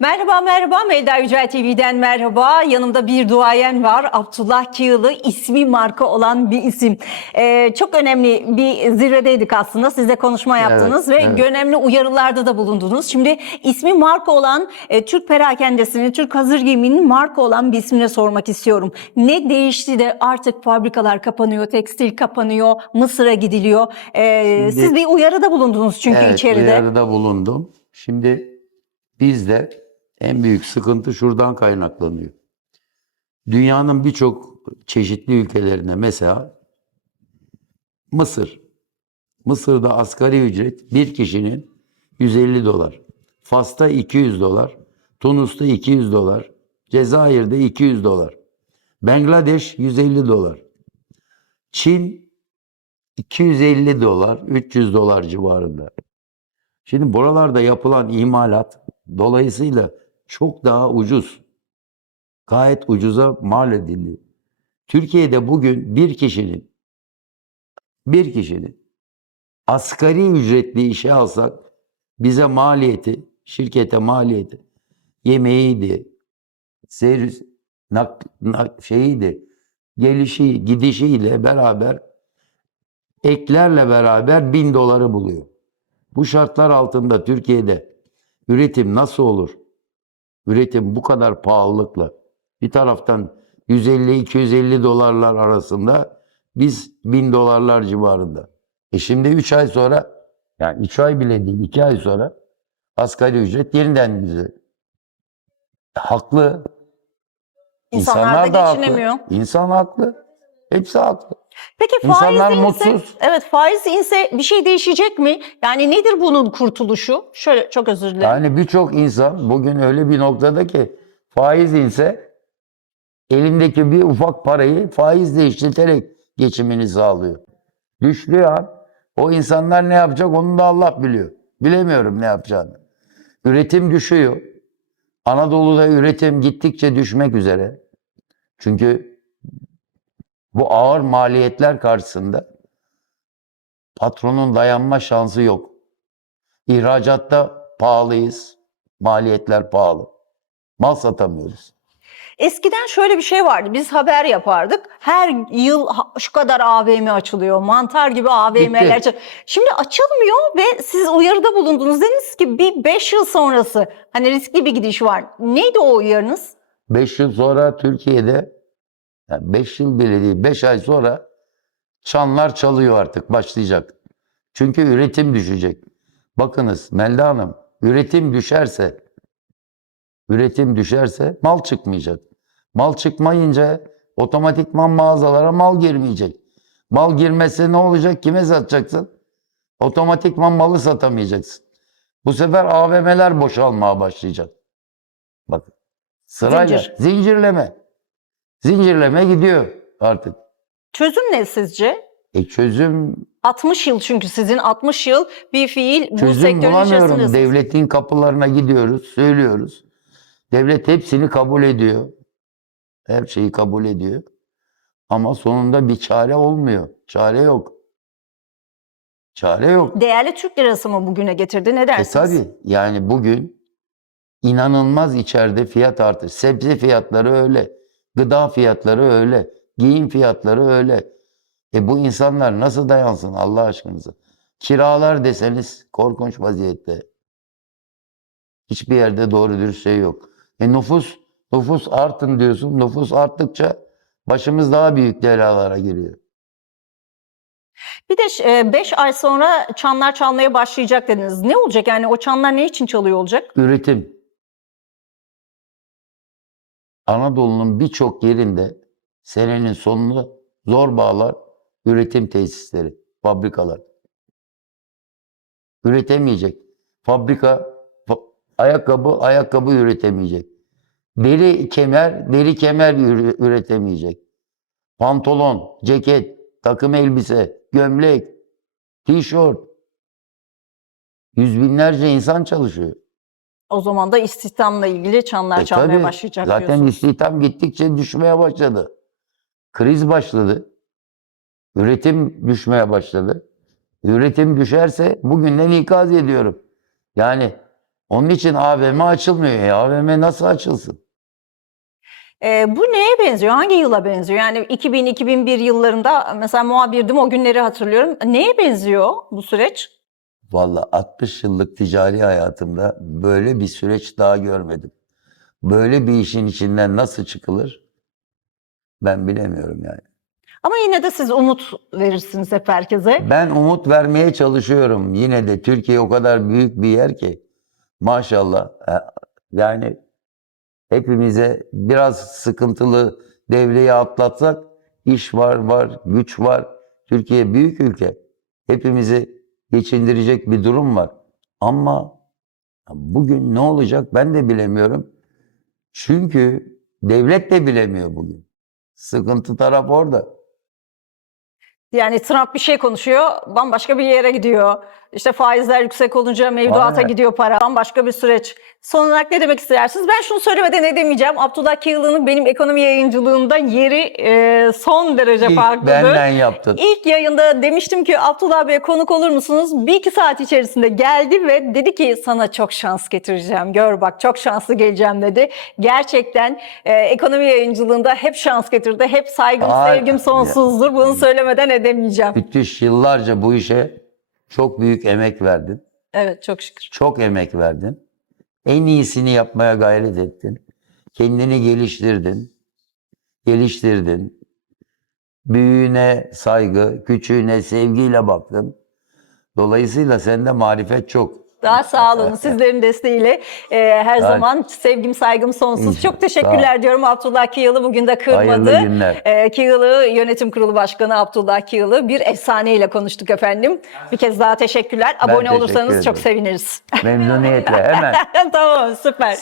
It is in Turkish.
Merhaba merhaba Melda Yücel TV'den merhaba. Yanımda bir duayen var. Abdullah Kiyılı ismi marka olan bir isim. Ee, çok önemli bir zirvedeydik aslında. Siz de konuşma yaptınız ve evet. önemli uyarılarda da bulundunuz. Şimdi ismi marka olan e, Türk perakendesini, Türk hazır giyiminin marka olan bir ismine sormak istiyorum. Ne değişti de artık fabrikalar kapanıyor, tekstil kapanıyor, Mısır'a gidiliyor. Ee, Şimdi- siz bir uyarıda bulundunuz çünkü evet, içeride. uyarıda bulundum. Şimdi bizde en büyük sıkıntı şuradan kaynaklanıyor. Dünyanın birçok çeşitli ülkelerine mesela Mısır. Mısır'da asgari ücret bir kişinin 150 dolar. Fas'ta 200 dolar. Tunus'ta 200 dolar. Cezayir'de 200 dolar. Bangladeş 150 dolar. Çin 250 dolar, 300 dolar civarında. Şimdi buralarda yapılan imalat dolayısıyla çok daha ucuz. Gayet ucuza mal ediliyor. Türkiye'de bugün bir kişinin bir kişinin asgari ücretli işe alsak bize maliyeti, şirkete maliyeti, yemeğiydi, servis, nak, nak, şeyiydi, gelişi, gidişiyle beraber eklerle beraber bin doları buluyor. Bu şartlar altında Türkiye'de üretim nasıl olur? Üretim bu kadar pahalılıkla bir taraftan 150-250 dolarlar arasında biz 1000 dolarlar civarında. E şimdi 3 ay sonra yani 3 ay bile değil 2 ay sonra asgari ücret yeniden bize. Haklı. İnsanlar da haklı. geçinemiyor. İnsan haklı. Hepsi haklı. Peki İnsanlar faiz inse, mutsuz. evet faiz inse bir şey değişecek mi? Yani nedir bunun kurtuluşu? Şöyle çok özür dilerim. Yani birçok insan bugün öyle bir noktada ki faiz inse elindeki bir ufak parayı faizle işleterek geçimini sağlıyor. Düştüğü an o insanlar ne yapacak onu da Allah biliyor. Bilemiyorum ne yapacağını. Üretim düşüyor. Anadolu'da üretim gittikçe düşmek üzere. Çünkü bu ağır maliyetler karşısında patronun dayanma şansı yok. İhracatta pahalıyız. Maliyetler pahalı. Mal satamıyoruz. Eskiden şöyle bir şey vardı. Biz haber yapardık. Her yıl şu kadar AVM açılıyor. Mantar gibi AVM'ler açılıyor. Şimdi açılmıyor ve siz uyarıda bulundunuz. Dediniz ki bir 5 yıl sonrası hani riskli bir gidiş var. Neydi o uyarınız? 5 yıl sonra Türkiye'de 5 yıl bile değil 5 ay sonra çanlar çalıyor artık başlayacak. Çünkü üretim düşecek. Bakınız Melda Hanım üretim düşerse üretim düşerse mal çıkmayacak. Mal çıkmayınca otomatikman mağazalara mal girmeyecek. Mal girmezse ne olacak? Kime satacaksın? Otomatikman malı satamayacaksın. Bu sefer AVM'ler boşalmaya başlayacak. Bak sırayla Zincir. zincirleme. Zincirleme gidiyor artık. Çözüm ne sizce? E çözüm 60 yıl çünkü sizin 60 yıl bir fiil bu çözüm sektörün bulamıyorum. içerisindesiniz. Devletin kapılarına gidiyoruz, söylüyoruz. Devlet hepsini kabul ediyor. Her şeyi kabul ediyor. Ama sonunda bir çare olmuyor. Çare yok. Çare yok. Değerli Türk lirası mı bugüne getirdi? Ne E dersiniz? tabi yani bugün inanılmaz içeride fiyat artış. Sebze fiyatları öyle. Gıda fiyatları öyle. Giyim fiyatları öyle. E bu insanlar nasıl dayansın Allah aşkınıza? Kiralar deseniz korkunç vaziyette. Hiçbir yerde doğru dürüst şey yok. E nüfus, nüfus artın diyorsun. Nüfus arttıkça başımız daha büyük belalara giriyor. Bir de 5 ay sonra çanlar çalmaya başlayacak dediniz. Ne olacak yani o çanlar ne için çalıyor olacak? Üretim. Anadolu'nun birçok yerinde senenin sonunu zor bağlar üretim tesisleri, fabrikalar. Üretemeyecek. Fabrika fa- ayakkabı ayakkabı üretemeyecek. Deri kemer deri kemer üre- üretemeyecek. Pantolon, ceket, takım elbise, gömlek, tişört. Yüz binlerce insan çalışıyor. O zaman da istihdamla ilgili çanlar E çalmaya tabii, başlayacak Zaten diyorsunuz. istihdam gittikçe düşmeye başladı. Kriz başladı. Üretim düşmeye başladı. Üretim düşerse bugünden ikaz ediyorum. Yani Onun için AVM açılmıyor. E, AVM nasıl açılsın? E, bu neye benziyor? Hangi yıla benziyor? Yani 2000-2001 yıllarında mesela muhabirdim o günleri hatırlıyorum. Neye benziyor bu süreç? Vallahi 60 yıllık ticari hayatımda böyle bir süreç daha görmedim. Böyle bir işin içinden nasıl çıkılır? Ben bilemiyorum yani. Ama yine de siz umut verirsiniz hep herkese. Ben umut vermeye çalışıyorum. Yine de Türkiye o kadar büyük bir yer ki maşallah e, yani hepimize biraz sıkıntılı devreyi atlatsak iş var var, güç var. Türkiye büyük ülke. Hepimizi geçindirecek bir durum var. Ama bugün ne olacak ben de bilemiyorum. Çünkü devlet de bilemiyor bugün. Sıkıntı taraf orada. Yani Trump bir şey konuşuyor, bambaşka bir yere gidiyor. İşte faizler yüksek olunca mevduata Aynen. gidiyor para. Bambaşka bir süreç. Son olarak ne demek istersiniz? Ben şunu söylemeden edemeyeceğim. Abdullah Kiyılı'nın benim ekonomi yayıncılığında yeri e, son derece İlk farklıdır. benden yaptın. İlk yayında demiştim ki Abdullah Bey'e konuk olur musunuz? Bir iki saat içerisinde geldi ve dedi ki sana çok şans getireceğim. Gör bak çok şanslı geleceğim dedi. Gerçekten e, ekonomi yayıncılığında hep şans getirdi. Hep saygım, Ay, sevgim sonsuzdur. Bunu söylemeden edemeyeceğim. Müthiş yıllarca bu işe çok büyük emek verdin. Evet çok şükür. Çok emek verdin. En iyisini yapmaya gayret ettin. Kendini geliştirdin. Geliştirdin. Büyüğüne saygı, küçüğüne sevgiyle baktın. Dolayısıyla sende marifet çok. Daha sağ olun. Sizlerin desteğiyle e, her Evet. zaman sevgim saygım sonsuz. Çok teşekkürler diyorum Abdullah Kiyılı bugün de kırmadı. Hayırlı günler. E, Kiyılı Yönetim Kurulu Başkanı Abdullah Kiyılı bir efsaneyle konuştuk efendim. Bir kez daha teşekkürler. Ben Abone teşekkür olursanız çok ederim. seviniriz. Memnuniyetle hemen. tamam süper.